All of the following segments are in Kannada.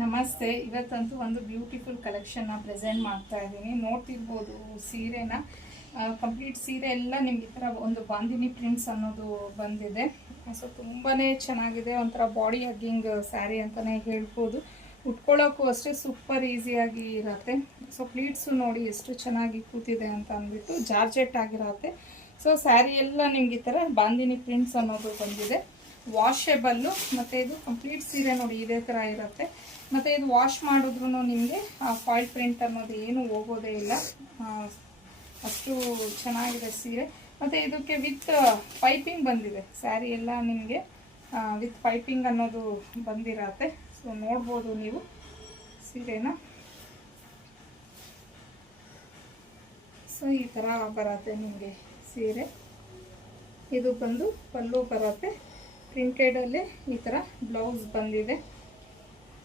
ನಮಸ್ತೆ. ಇವತ್ತಂತೂ ಒಂದು ಬ್ಯೂಟಿಫುಲ್ ಕಲೆಕ್ಷನ್ನ ಪ್ರೆಸೆಂಟ್ ಮಾಡ್ತಾ ಇದ್ದೀನಿ. ನೋಡ್ತಿರ್ಬೋದು ಸೀರೆನ. ಕಂಪ್ಲೀಟ್ ಸೀರೆ ಎಲ್ಲ ನಿಮ್ಗೆ ಈ ಥರ ಒಂದು ಬಾಂದಿನಿ ಪ್ರಿಂಟ್ಸ್ ಅನ್ನೋದು ಬಂದಿದೆ. ಸೊ ತುಂಬಾ ಚೆನ್ನಾಗಿದೆ. ಒಂಥರ ಬಾಡಿ ಹಗ್ಗಿಂಗ್ ಸ್ಯಾರಿ ಅಂತಲೇ ಹೇಳ್ಬೋದು. ಉಟ್ಕೊಳ್ಳೋಕ್ಕೂ ಅಷ್ಟೇ ಸೂಪರ್ ಈಸಿಯಾಗಿ ಇರುತ್ತೆ. ಸೊ ಪ್ಲೀಟ್ಸು ನೋಡಿ ಎಷ್ಟು ಚೆನ್ನಾಗಿ ಕೂತಿದೆ ಅಂತ ಅಂದ್ಬಿಟ್ಟು ಜಾರ್ಜೆಟ್ ಆಗಿರತ್ತೆ. ಸೊ ಸ್ಯಾರಿ ಎಲ್ಲ ನಿಮ್ಗೆ ಈ ಥರ ಬಾಂದಿನಿ ಪ್ರಿಂಟ್ಸ್ ಅನ್ನೋದು ಬಂದಿದೆ. ವಾಷೆಬಲ್ಲು, ಮತ್ತು ಇದು ಕಂಪ್ಲೀಟ್ ಸೀರೆ ನೋಡಿ ಇದೇ ಥರ ಇರುತ್ತೆ. ಮತ್ತು ಇದು ವಾಶ್ ಮಾಡಿದ್ರೂ ನಿಮಗೆ ಫಾಯಿಲ್ ಪ್ರಿಂಟ್ ಅನ್ನೋದು ಏನು ಹೋಗೋದೇ ಇಲ್ಲ. ಅಷ್ಟು ಚೆನ್ನಾಗಿದೆ ಸೀರೆ. ಮತ್ತು ಇದಕ್ಕೆ ವಿತ್ ಪೈಪಿಂಗ್ ಬಂದಿದೆ. ಸ್ಯಾರಿ ಎಲ್ಲ ನಿಮಗೆ ವಿತ್ ಪೈಪಿಂಗ್ ಅನ್ನೋದು ಬಂದಿರತ್ತೆ. ಸೊ ನೋಡ್ಬೋದು ನೀವು ಸೀರೆನ. ಸೊ ಈ ಥರ ಬರುತ್ತೆ ನಿಮಗೆ ಸೀರೆ. ಇದು ಬಂದು ಪಲ್ಲು ಬರುತ್ತೆ. ಪ್ರಿಂಟೆಡಲ್ಲೇ ಈ ಥರ ಬ್ಲೌಸ್ ಬಂದಿದೆ.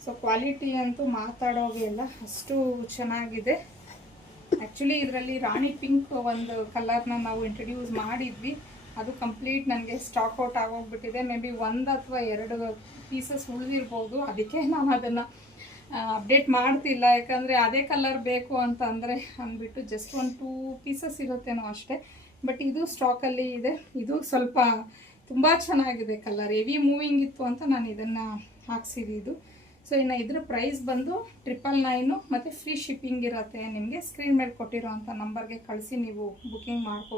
ಸೊ ಕ್ವಾಲಿಟಿ ಅಂತೂ ಮಾತಾಡೋಗೆ ಇಲ್ಲ, ಅಷ್ಟು ಚೆನ್ನಾಗಿದೆ. ಆ್ಯಕ್ಚುಲಿ ಇದರಲ್ಲಿ ರಾಣಿ ಪಿಂಕ್ ಒಂದು ಕಲರ್ನ ನಾವು ಇಂಟ್ರಡ್ಯೂಸ್ ಮಾಡಿದ್ವಿ. ಅದು ಕಂಪ್ಲೀಟ್ ನನಗೆ ಸ್ಟಾಕ್ ಔಟ್ ಆಗೋಗ್ಬಿಟ್ಟಿದೆ. ಮೇ ಬಿ 1 ಅಥವಾ 2 ಪೀಸಸ್ ಉಳಿದಿರ್ಬೋದು. ಅದಕ್ಕೆ ನಾನು ಅದನ್ನು ಅಪ್ಡೇಟ್ ಮಾಡ್ತಿಲ್ಲ. ಯಾಕಂದರೆ ಅದೇ ಕಲರ್ ಬೇಕು ಅಂತ ಅಂದ್ಬಿಟ್ಟು ಜಸ್ಟ್ 1-2 ಪೀಸಸ್ ಇರುತ್ತೇನೋ ಅಷ್ಟೇ. ಬಟ್ ಇದು ಸ್ಟಾಕಲ್ಲಿ ಇದೆ. ಇದು ಸ್ವಲ್ಪ ತುಂಬ ಚೆನ್ನಾಗಿದೆ ಕಲರ್. ಹೆವಿ ಮೂವಿಂಗ್ ಇತ್ತು ಅಂತ ನಾನು ಇದನ್ನು ಹಾಕ್ಸಿದ್ದು. ಸೊ ಇನ್ನು ಇದ್ರ ಪ್ರೈಸ್ ಬಂದು 999 ಮತ್ತು ಫ್ರೀ ಶಿಪ್ಪಿಂಗ್ ಇರುತ್ತೆ. ನಿಮಗೆ ಸ್ಕ್ರೀನ್ ಮೇಲೆ ಕೊಟ್ಟಿರೋ ಅಂಥ ನಂಬರ್ಗೆ ಕಳಿಸಿ ನೀವು ಬುಕ್ಕಿಂಗ್ ಮಾಡ್ಕೊ.